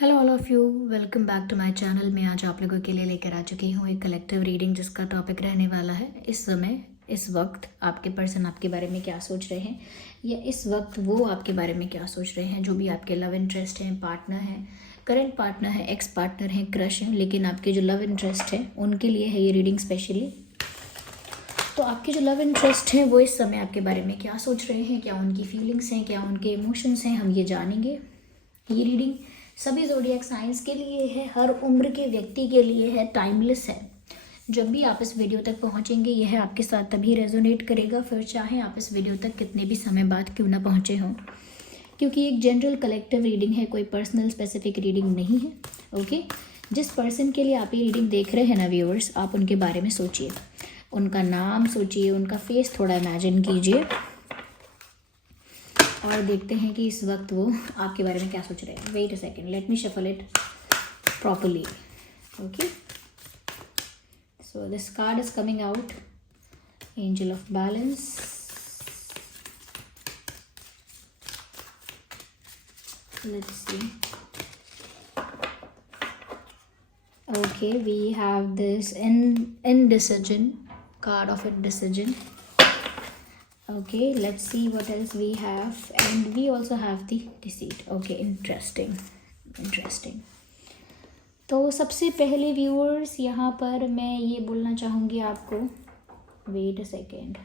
Hello all of you, welcome back to my channel. मैं आज आप लोगों के लिए लेकर आ चुकी हूँ एक कलेक्टिव रीडिंग जिसका टॉपिक रहने वाला है इस समय, इस वक्त आपके पर्सन आपके बारे में क्या सोच रहे हैं, या इस वक्त वो आपके बारे में क्या सोच रहे हैं। जो भी आपके लव इंटरेस्ट हैं, पार्टनर हैं, करंट पार्टनर हैं, एक्स पार्टनर हैं, क्रश हैं, लेकिन आपके जो लव इंटरेस्ट हैं उनके लिए है ये रीडिंग स्पेशली। तो आपके जो लव इंटरेस्ट हैं वो इस समय आपके बारे में क्या सोच रहे हैं, क्या उनकी फीलिंग्स हैं, क्या उनके इमोशंस हैं, हम ये जानेंगे। ये रीडिंग सभी ज़ोडिएक साइंस के लिए है, हर उम्र के व्यक्ति के लिए है, टाइमलेस है। जब भी आप इस वीडियो तक पहुंचेंगे यह आपके साथ तभी रेजोनेट करेगा, फिर चाहे आप इस वीडियो तक कितने भी समय बाद क्यों ना पहुंचे हों, क्योंकि एक जनरल कलेक्टिव रीडिंग है, कोई पर्सनल स्पेसिफिक रीडिंग नहीं है। ओके, जिस पर्सन के लिए आप ये रीडिंग देख रहे हैं ना व्यूअर्स, आप उनके बारे में सोचिए, उनका नाम सोचिए, उनका फेस थोड़ा इमेजिन कीजिए और देखते हैं कि इस वक्त वो आपके बारे में क्या सोच रहे हैं। Wait a second, let me shuffle it properly. Okay, so this card is coming out, angel of balance, let's see. Okay, we have this indecision, card of indecision. Okay, let's see what else we have, and we also have the deceit. Okay, interesting. तो सबसे पहले viewers यहाँ पर मैं ये बोलना चाहूँगी आपको, wait a second,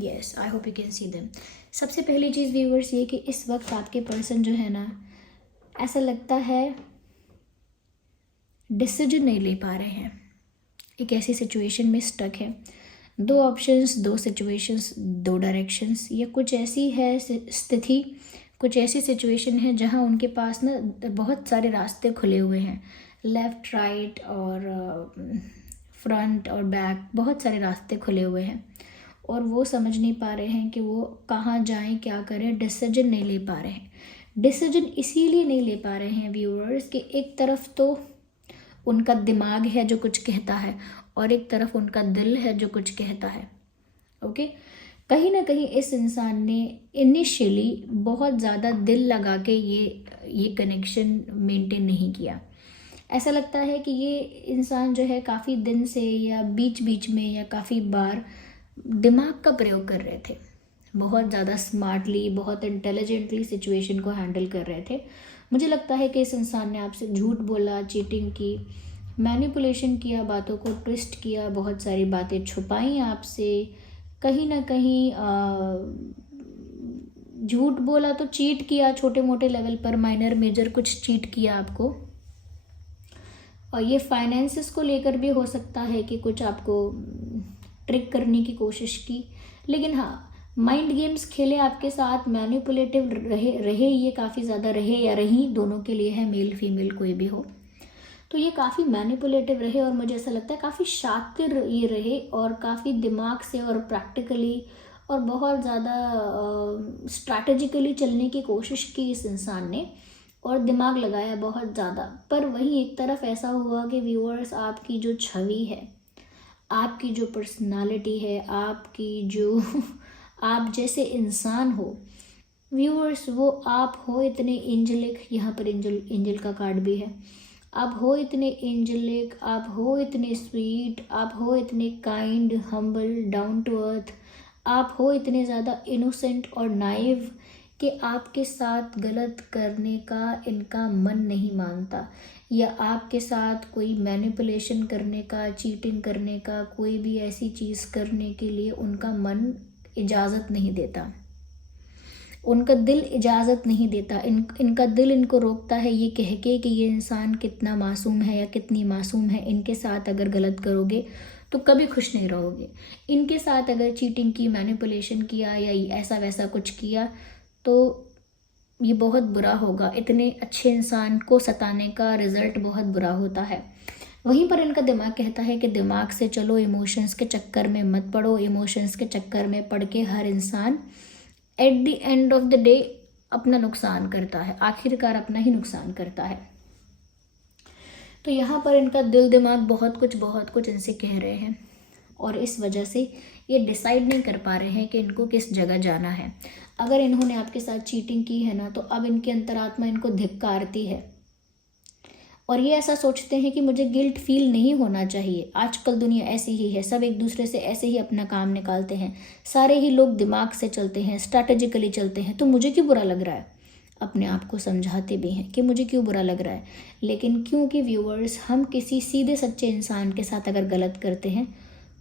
yes, I hope you can see them. सबसे पहली चीज़ व्यूअर्स ये कि इस वक्त आपके पर्सन जो है ना, ऐसा लगता है डिसीजन नहीं ले पा रहे हैं, एक ऐसी सिचुएशन में स्टक है। दो ऑप्शंस, दो सिचुएशंस, दो डायरेक्शंस, या कुछ ऐसी है स्थिति, कुछ ऐसी सिचुएशन है जहां उनके पास ना बहुत सारे रास्ते खुले हुए हैं, लेफ़्ट राइट और फ्रंट और बैक, बहुत सारे रास्ते खुले हुए हैं और वो समझ नहीं पा रहे हैं कि वो कहाँ जाएं, क्या करें, डिसीजन नहीं ले पा रहे हैं। डिसीजन इसीलिए नहीं ले पा रहे हैं व्यूअर्स कि एक तरफ तो उनका दिमाग है जो कुछ कहता है और एक तरफ उनका दिल है जो कुछ कहता है। ओके, कहीं ना कहीं इस इंसान ने इनिशियली बहुत ज़्यादा दिल लगा के ये कनेक्शन मेंटेन नहीं किया। ऐसा लगता है कि ये इंसान जो है काफ़ी दिन से या बीच बीच में या काफ़ी बार दिमाग का प्रयोग कर रहे थे, बहुत ज़्यादा स्मार्टली, बहुत इंटेलिजेंटली सिचुएशन को हैंडल कर रहे थे। मुझे लगता है कि इस इंसान ने आपसे झूठ बोला, चीटिंग की, मैनिपुलेशन किया, बातों को ट्विस्ट किया, बहुत सारी बातें छुपाई आपसे, कहीं ना कहीं झूठ बोला तो चीट किया, छोटे मोटे लेवल पर, माइनर मेजर कुछ चीट किया आपको। और ये फाइनेंसेस को लेकर भी हो सकता है कि कुछ आपको ट्रिक करने की कोशिश की, लेकिन हाँ, माइंड गेम्स खेले आपके साथ, मैनिपुलेटिव रहे ये काफ़ी ज़्यादा रहे या रही, दोनों के लिए है, मेल फीमेल कोई भी हो, तो ये काफ़ी मैनिपुलेटिव रहे और मुझे ऐसा लगता है काफ़ी शातिर ये रहे और काफ़ी दिमाग से और प्रैक्टिकली और बहुत ज़्यादा स्ट्रैटेजिकली चलने की कोशिश की इस इंसान ने और दिमाग लगाया बहुत ज़्यादा। पर वहीं एक तरफ ऐसा हुआ कि व्यूअर्स, आपकी जो छवि है, आपकी जो पर्सनालिटी है, आपकी जो आप जैसे इंसान हो व्यूअर्स, वो आप हो इतने एंजेलिक, यहाँ पर एंजल का कार्ड भी है, आप हो इतने एंजेलिक, आप हो इतने स्वीट, आप हो इतने kind, humble, down to earth, आप हो इतने ज़्यादा इनोसेंट और नाइव कि आपके साथ गलत करने का इनका मन नहीं मानता, या आपके साथ कोई मैनिपुलेशन करने का, चीटिंग करने का, कोई भी ऐसी चीज़ करने के लिए उनका मन इजाज़त नहीं देता, उनका दिल इजाज़त नहीं देता। इनका दिल इनको रोकता है ये कह के कि ये इंसान कितना मासूम है या कितनी मासूम है, इनके साथ अगर गलत करोगे तो कभी खुश नहीं रहोगे, इनके साथ अगर चीटिंग की, मैनिपुलेशन किया या ऐसा वैसा कुछ किया तो ये बहुत बुरा होगा, इतने अच्छे इंसान को सताने का रिज़ल्ट बहुत बुरा होता है। वहीं पर इनका दिमाग कहता है कि दिमाग से चलो, इमोशंस के चक्कर में मत पड़ो, इमोशंस के चक्कर में पड़ के हर इंसान at the end of the day अपना नुकसान करता है, आखिरकार अपना ही नुकसान करता है। तो यहाँ पर इनका दिल दिमाग बहुत कुछ इनसे कह रहे हैं, और इस वजह से ये डिसाइड नहीं कर पा रहे हैं कि इनको किस जगह जाना है। अगर इन्होंने आपके साथ चीटिंग की है ना, तो अब इनकी अंतरात्मा इनको धिक्कारती है और ये ऐसा सोचते हैं कि मुझे गिल्ट फील नहीं होना चाहिए। आजकल दुनिया ऐसी ही है, सब एक दूसरे से ऐसे ही अपना काम निकालते हैं, सारे ही लोग दिमाग से चलते हैं, स्ट्रैटेजिकली चलते हैं, तो मुझे क्यों बुरा लग रहा है। अपने आप को समझाते भी हैं कि मुझे क्यों बुरा लग रहा है, लेकिन क्योंकि व्यूअर्स, हम किसी सीधे सच्चे इंसान के साथ अगर गलत करते हैं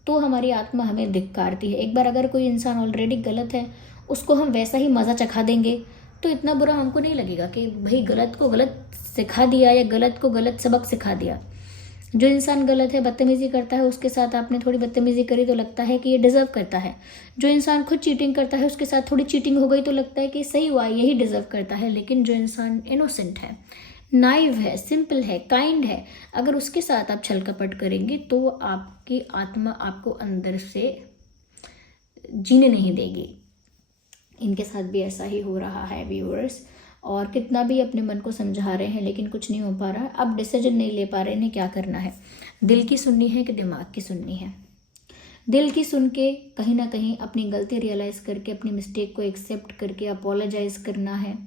तो हमारी आत्मा हमें धिक्कारती है। एक बार अगर कोई इंसान ऑलरेडी गलत है, उसको हम वैसा ही मज़ा चखा देंगे तो इतना बुरा हमको नहीं लगेगा कि भाई गलत को गलत सिखा दिया या गलत को गलत सबक सिखा दिया। जो इंसान गलत है, बदतमीज़ी करता है, उसके साथ आपने थोड़ी बदतमीज़ी करी तो लगता है कि ये डिज़र्व करता है। जो इंसान खुद चीटिंग करता है, उसके साथ थोड़ी चीटिंग हो गई तो लगता है कि सही हुआ, यही डिज़र्व करता है। लेकिन जो इंसान इनोसेंट है, नाइव है, सिंपल है, काइंड है, अगर उसके साथ आप छल कपट करेंगे तो आपकी आत्मा आपको अंदर से जीने नहीं देगी। इनके साथ भी ऐसा ही हो रहा है व्यूअर्स, और कितना भी अपने मन को समझा रहे हैं लेकिन कुछ नहीं हो पा रहा। अब डिसीजन नहीं ले पा रहे इन्हें क्या करना है, दिल की सुननी है कि दिमाग की सुननी है। दिल की सुन के कहीं ना कहीं अपनी गलती रियलाइज़ करके अपनी मिस्टेक को एक्सेप्ट करके अपोलोजाइज़ करना है,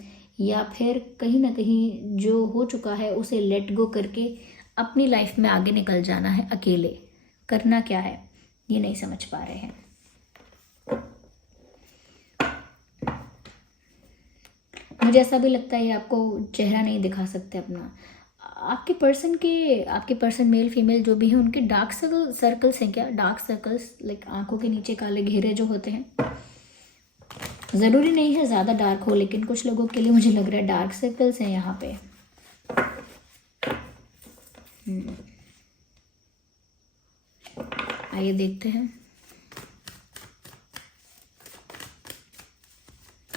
या फिर कहीं ना कहीं जो हो चुका है उसे लेट गो करके अपनी लाइफ में आगे निकल जाना है। अकेले करना क्या है ये नहीं समझ पा रहे हैं। मुझे ऐसा भी लगता है ये आपको चेहरा नहीं दिखा सकते अपना। आपके पर्सन मेल फीमेल जो भी हैं, उनके डार्क सर्कल्स हैं क्या, डार्क सर्कल्स लाइक आंखों के नीचे काले घेरे जो होते हैं। ज़रूरी नहीं है ज़्यादा डार्क हो, लेकिन कुछ लोगों के लिए मुझे लग रहा है डार्क सर्कल्स हैं यहाँ पे। आइए देखते हैं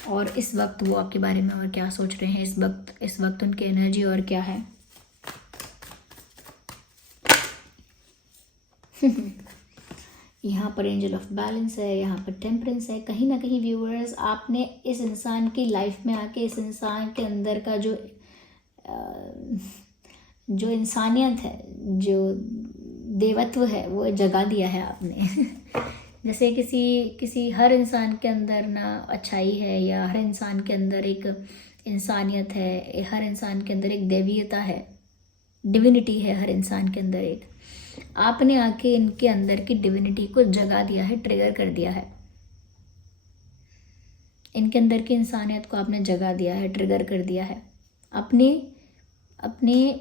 और इस वक्त वो आपके बारे में और क्या सोच रहे हैं। इस वक्त उनकी एनर्जी और क्या है। यहाँ पर एंजल ऑफ बैलेंस है, यहाँ पर टेम्परेंस है। कहीं ना कहीं व्यूअर्स, आपने इस इंसान की लाइफ में आके इस इंसान के अंदर का जो इंसानियत है, जो देवत्व है, वो जगा दिया है आपने। जैसे किसी हर इंसान के अंदर ना अच्छाई है, या हर इंसान के अंदर एक इंसानियत है, हर इंसान के अंदर एक दैवीयता है, डिविनिटी है हर इंसान के अंदर एक। आपने आके इनके अंदर की डिविनिटी को जगा दिया है, ट्रिगर कर दिया है। इनके अंदर की इंसानियत को आपने जगा दिया है, ट्रिगर कर दिया है अपने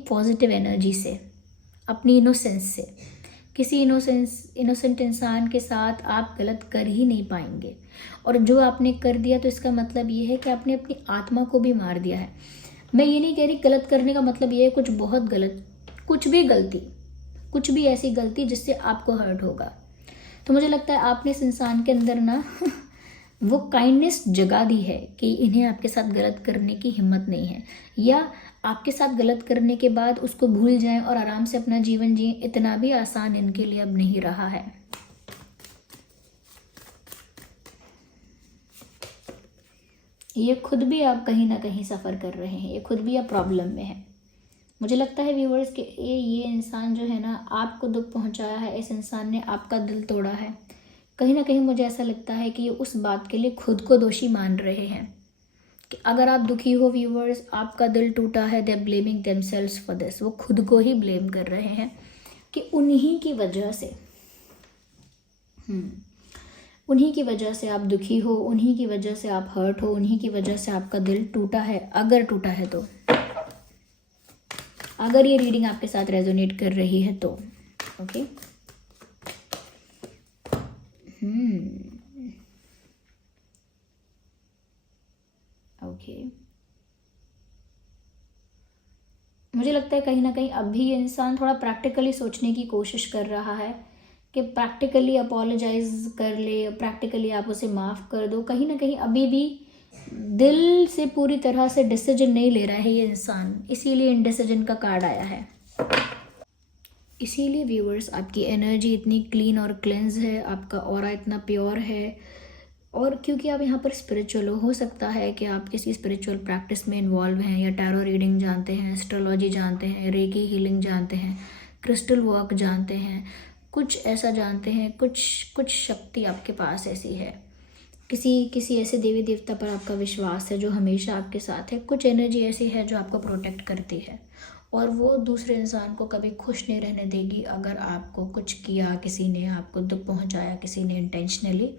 पॉजिटिव एनर्जी से, अपनी इनोसेंस से। किसी इनोसेंट इंसान के साथ आप गलत कर ही नहीं पाएंगे, और जो आपने कर दिया तो इसका मतलब ये है कि आपने अपनी आत्मा को भी मार दिया है। मैं ये नहीं कह रही गलत करने का मतलब ये है कुछ बहुत गलत, कुछ भी ऐसी गलती जिससे आपको हर्ट होगा। तो मुझे लगता है आपने इस इंसान के अंदर ना वो काइंडनेस जगा दी है कि इन्हें आपके साथ गलत करने की हिम्मत नहीं है, या आपके साथ गलत करने के बाद उसको भूल जाएं और आराम से अपना जीवन जिए, इतना भी आसान इनके लिए अब नहीं रहा है। ये खुद भी आप कहीं ना कहीं सफ़र कर रहे हैं, ये खुद भी आप प्रॉब्लम में हैं। मुझे लगता है व्यूअर्स कि ये इंसान जो है ना, आपको दुख पहुंचाया है, इस इंसान ने आपका दिल तोड़ा है। कहीं ना कहीं मुझे ऐसा लगता है कि ये उस बात के लिए खुद को दोषी मान रहे हैं कि अगर आप दुखी हो व्यूअर्स, आपका दिल टूटा है, they are blaming themselves for this. वो खुद को ही ब्लेम कर रहे हैं कि उन्हीं की वजह से आप दुखी हो, उन्हीं की वजह से आप हर्ट हो, उन्हीं की वजह से आपका दिल टूटा है। अगर टूटा है तो, अगर ये रीडिंग आपके साथ रेजोनेट कर रही है तो ओके। ओके, मुझे लगता है कहीं ना कहीं अभी ये इंसान थोड़ा प्रैक्टिकली सोचने की कोशिश कर रहा है कि प्रैक्टिकली अपोलोजाइज कर ले, प्रैक्टिकली आप उसे माफ़ कर दो। कहीं ना कहीं अभी भी दिल से पूरी तरह से डिसीजन नहीं ले रहा है ये इंसान, इसीलिए इनडिसीजन का कार्ड आया है। इसीलिए व्यूअर्स, आपकी एनर्जी इतनी क्लीन और क्लेंज है, आपका ऑरा इतना प्योर है, और क्योंकि आप यहाँ पर स्पिरिचुअल हो सकता है कि आप किसी स्पिरिचुअल प्रैक्टिस में इन्वॉल्व हैं, या टैरो रीडिंग जानते हैं, एस्ट्रोलॉजी जानते हैं, रेकी हीलिंग जानते हैं, क्रिस्टल वर्क जानते हैं, कुछ ऐसा जानते हैं, कुछ शक्ति आपके पास ऐसी है, किसी ऐसे देवी देवता पर आपका विश्वास है जो हमेशा आपके साथ है। कुछ एनर्जी ऐसी है जो आपको प्रोटेक्ट करती है और वो दूसरे इंसान को कभी खुश नहीं रहने देगी अगर आपको कुछ किया, किसी ने आपको दुख पहुंचाया, किसी ने इंटेंशनली।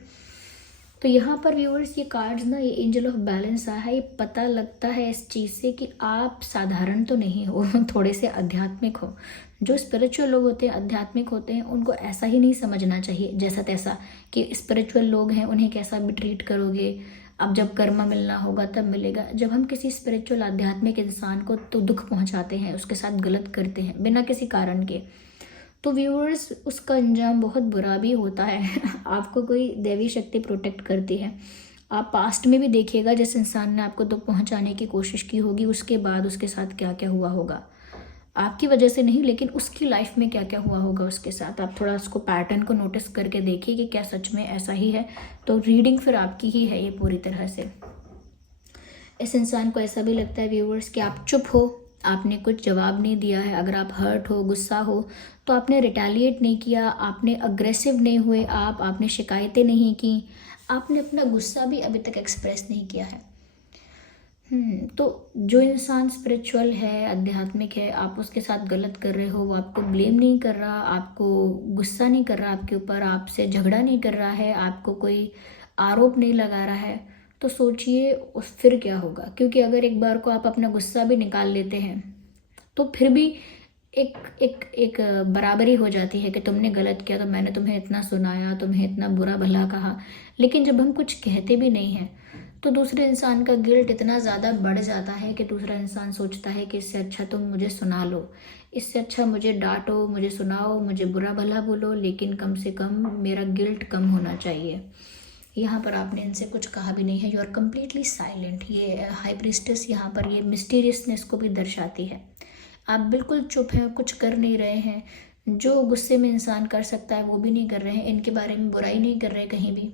तो यहाँ पर व्यूअर्स ये कार्ड्स ना, ये एंजल ऑफ बैलेंस आया है। ये पता लगता है इस चीज़ से कि आप साधारण तो नहीं हो, थोड़े से आध्यात्मिक हो। जो स्पिरिचुअल लोग होते हैं, आध्यात्मिक होते हैं, उनको ऐसा ही नहीं समझना चाहिए जैसा तैसा कि स्पिरिचुअल लोग हैं उन्हें कैसा भी ट्रीट करोगे, अब जब कर्म मिलना होगा तब मिलेगा। जब हम किसी स्पिरिचुअल आध्यात्मिक इंसान को तो दुख पहुंचाते हैं, उसके साथ गलत करते हैं बिना किसी कारण के, तो व्यूअर्स उसका अंजाम बहुत बुरा भी होता है। आपको कोई दैवी शक्ति प्रोटेक्ट करती है। आप पास्ट में भी देखिएगा जिस इंसान ने आपको दुख पहुंचाने की कोशिश की होगी, उसके बाद उसके साथ क्या क्या हुआ होगा। आपकी वजह से नहीं, लेकिन उसकी लाइफ में क्या क्या हुआ होगा उसके साथ। आप थोड़ा उसको पैटर्न को नोटिस करके देखिए कि क्या सच में ऐसा ही है। तो रीडिंग फिर आपकी ही है ये पूरी तरह से। इस इंसान को ऐसा भी लगता है व्यूअर्स कि आप चुप हो, आपने कुछ जवाब नहीं दिया है। अगर आप हर्ट हो, गुस्सा हो, तो आपने रिटेलिएट नहीं किया, आपने अग्रेसिव नहीं हुए, आपने शिकायतें नहीं की, आपने अपना गुस्सा भी अभी तक एक्सप्रेस नहीं किया है। तो जो इंसान स्पिरिचुअल है, आध्यात्मिक है, आप उसके साथ गलत कर रहे हो, वो आपको ब्लेम नहीं कर रहा, आपको गुस्सा नहीं कर रहा आपके ऊपर, आपसे झगड़ा नहीं कर रहा है, आपको कोई आरोप नहीं लगा रहा है, तो सोचिए उस फिर क्या होगा। क्योंकि अगर एक बार को आप अपना गुस्सा भी निकाल लेते हैं तो फिर भी एक एक एक बराबरी हो जाती है कि तुमने गलत किया तो मैंने तुम्हें इतना सुनाया, तुम्हें इतना बुरा भला कहा। लेकिन जब हम कुछ कहते भी नहीं हैं तो दूसरे इंसान का गिल्ट इतना ज़्यादा बढ़ जाता है कि दूसरा इंसान सोचता है कि इससे अच्छा तुम मुझे सुना लो, इससे अच्छा मुझे डांटो, मुझे सुनाओ, मुझे बुरा भला बोलो, लेकिन कम से कम मेरा गिल्ट कम होना चाहिए। यहाँ पर आपने इनसे कुछ कहा भी नहीं है, यू आर कम्प्लीटली साइलेंट। ये हाई प्रीस्टेस यहाँ पर ये मिस्टीरियसनेस को भी दर्शाती है। आप बिल्कुल चुप हैं, कुछ कर नहीं रहे हैं। जो गुस्से में इंसान कर सकता है वो भी नहीं कर रहे हैं, इनके बारे में बुराई नहीं कर रहे कहीं भी।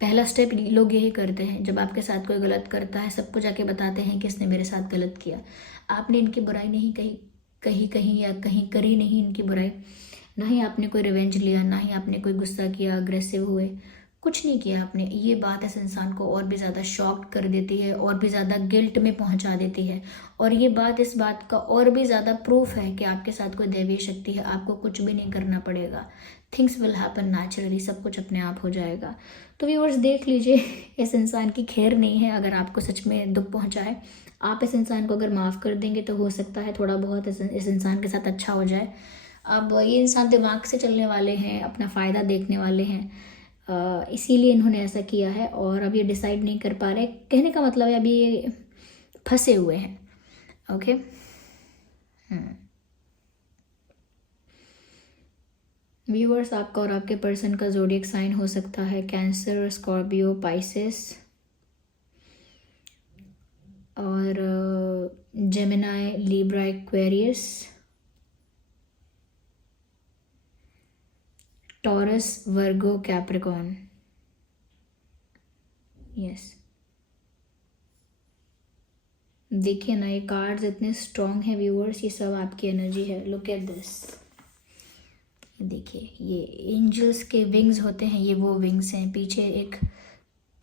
पहला स्टेप लोग यही करते हैं, जब आपके साथ कोई गलत करता है सबको जाके बताते हैं कि इसने मेरे साथ गलत किया। आपने इनकी बुराई नहीं कहीं या कहीं करी नहीं इनकी बुराई, ना ही आपने कोई रिवेंज लिया, ना ही आपने कोई गुस्सा किया, अग्रेसिव हुए, कुछ नहीं किया आपने। ये बात इस इंसान को और भी ज़्यादा शॉक्ड कर देती है, और भी ज़्यादा गिल्ट में पहुंचा देती है। और ये बात इस बात का और भी ज़्यादा प्रूफ है कि आपके साथ कोई दैवीय शक्ति है। आपको कुछ भी नहीं करना पड़ेगा, थिंग्स विल हैपन नेचुरली, सब कुछ अपने आप हो जाएगा। तो व्यूअर्स देख लीजिए, इस इंसान की खैर नहीं है अगर आपको सच में दुख पहुंचाए। आप इस इंसान को अगर माफ़ कर देंगे तो हो सकता है थोड़ा बहुत इस इंसान के साथ अच्छा हो जाए। अब ये इंसान दिमाग से चलने वाले हैं, अपना फ़ायदा देखने वाले हैं, इसीलिए इन्होंने ऐसा किया है। और अब ये डिसाइड नहीं कर पा रहे, कहने का मतलब है अभी ये फंसे हुए हैं। ओके, व्यूअर्स आपका और आपके पर्सन का ज़ोडिएक साइन हो सकता है कैंसर, स्कॉर्पियो, पाइसेस और जेमिनाई, लिब्रा, एक्वेरियस, टॉरस, वर्गो, कैप्रिकॉर्न। यस, देखिए ना ये कार्ड्स इतने स्ट्रॉन्ग हैं व्यूअर्स, ये सब आपकी एनर्जी है। लुक एट दिस, देखिए ये एंजल्स के विंग्स होते हैं, ये वो विंग्स हैं। पीछे एक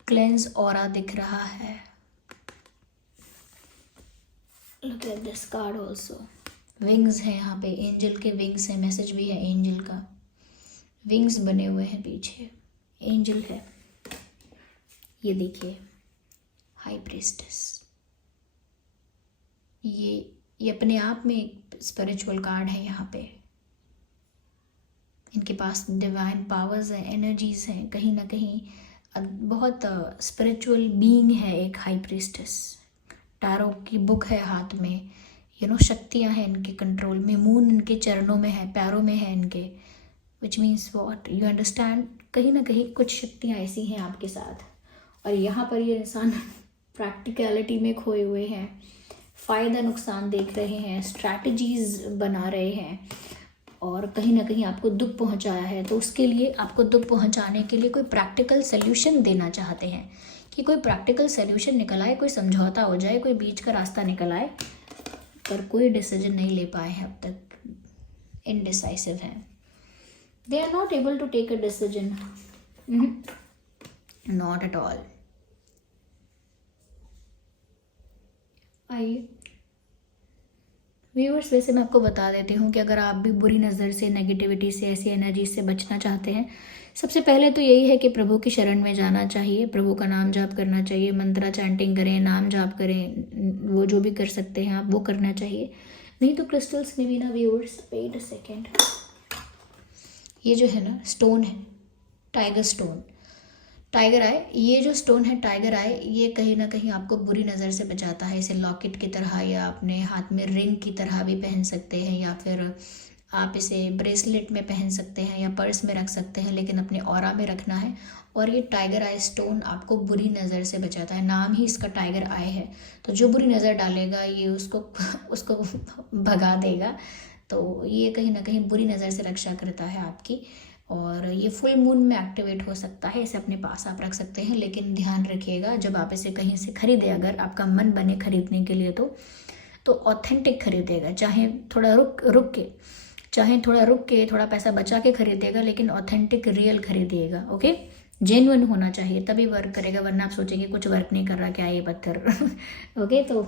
क्लेंस ऑरा दिख रहा है। Look at this card also, wings हैं यहाँ पे, एंजल के विंग्स हैं, मैसेज भी है एंजल का, विंग्स बने हुए हैं, पीछे एंजल है। ये देखिए हाई प्रीस्टेस, ये अपने आप में एक स्पिरिचुअल कार्ड है। यहाँ पे इनके पास डिवाइन पावर्स हैं, एनर्जीज हैं, कहीं ना कहीं बहुत स्पिरिचुअल बीइंग है एक हाई प्रीस्टेस। टैरो की बुक है हाथ में, शक्तियाँ हैं इनके कंट्रोल में, मून इनके चरणों में है, पैरों में है इनके, which means what you understand, कहीं ना कहीं कुछ शक्तियाँ ऐसी हैं आपके साथ। और यहाँ पर ये इंसान प्रैक्टिकलिटी में खोए हुए हैं, फ़ायदा नुकसान देख रहे हैं, स्ट्रैटेजीज बना रहे हैं, और कहीं ना कहीं आपको दुख पहुंचाया है। तो उसके लिए, आपको दुख पहुंचाने के लिए कोई प्रैक्टिकल सल्यूशन देना चाहते हैं कि कोई प्रैक्टिकल सल्यूशन निकल आए, कोई समझौता हो जाए, कोई बीच का रास्ता निकल आए, पर कोई डिसीजन नहीं ले पाए हैं अब तक, इनडिसाइसिव हैं। They are not able to take a decision. Not at all. आइए व्यूअर्स, वैसे मैं आपको बता देती हूँ कि अगर आप भी बुरी नज़र से, नेगेटिविटी से, ऐसी एनर्जी से बचना चाहते हैं, सबसे पहले तो यही है कि प्रभु की शरण में जाना चाहिए, प्रभु का नाम जाप करना चाहिए, मंत्रा चैंटिंग करें, नाम जाप करें, वो जो भी कर सकते हैं आप वो करना चाहिए। नहीं तो क्रिस्टल्स में भी ना व्यूअर्स, वेट अ सेकेंड, ये जो है ना स्टोन है टाइगर स्टोन, टाइगर आई, ये जो स्टोन है टाइगर आई, ये कहीं ना कहीं आपको बुरी नज़र से बचाता है। इसे लॉकेट की तरह या अपने हाथ में रिंग की तरह भी पहन सकते हैं, या फिर आप इसे ब्रेसलेट में पहन सकते हैं या पर्स में रख सकते हैं, लेकिन अपने ऑरा में रखना है। और ये टाइगर आई स्टोन आपको बुरी नज़र से बचाता है, नाम ही इसका टाइगर आई है। तो जो बुरी नज़र डालेगा ये उसको भगा देगा। तो ये कहीं ना कहीं बुरी नज़र से रक्षा करता है आपकी। और ये फुल मून में एक्टिवेट हो सकता है, इसे अपने पास आप रख सकते हैं, लेकिन ध्यान रखिएगा जब आप इसे कहीं से खरीदें, अगर आपका मन बने खरीदने के लिए तो ऑथेंटिक खरीदेगा। चाहे थोड़ा रुक के थोड़ा पैसा बचा के खरीदेगा, लेकिन ऑथेंटिक रियल खरीदिएगा। ओके, जेन्युइन होना चाहिए तभी वर्क करेगा, वरना आप सोचेंगे कुछ वर्क नहीं कर रहा, क्या ये पत्थर। ओके, तो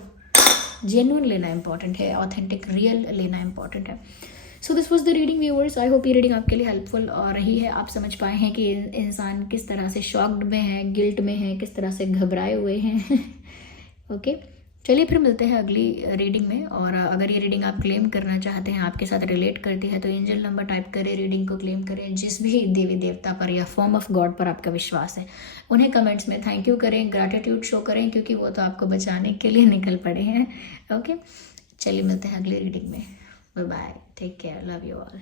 जेन्युइन लेना इंपॉर्टेंट है, ऑथेंटिक रियल लेना इंपॉर्टेंट है। So this was the reading viewers. I hope ये रीडिंग आपके लिए हेल्पफुल रही है, आप समझ पाए हैं कि इंसान किस तरह से शॉक्ड में है, गिल्ट में है, किस तरह से घबराए हुए हैं। ओके, चलिए फिर मिलते हैं अगली रीडिंग में। और अगर ये रीडिंग आप क्लेम करना चाहते हैं, आपके साथ रिलेट करती है, तो एंजल नंबर टाइप करें, रीडिंग को क्लेम करें। जिस भी देवी देवता पर या फॉर्म ऑफ गॉड पर आपका विश्वास है, उन्हें कमेंट्स में थैंक यू करें, ग्रैटिट्यूड शो करें, क्योंकि वो तो आपको बचाने के लिए निकल पड़े हैं। ओके, चलिए मिलते हैं अगली रीडिंग में। Bye bye, take care, love you all.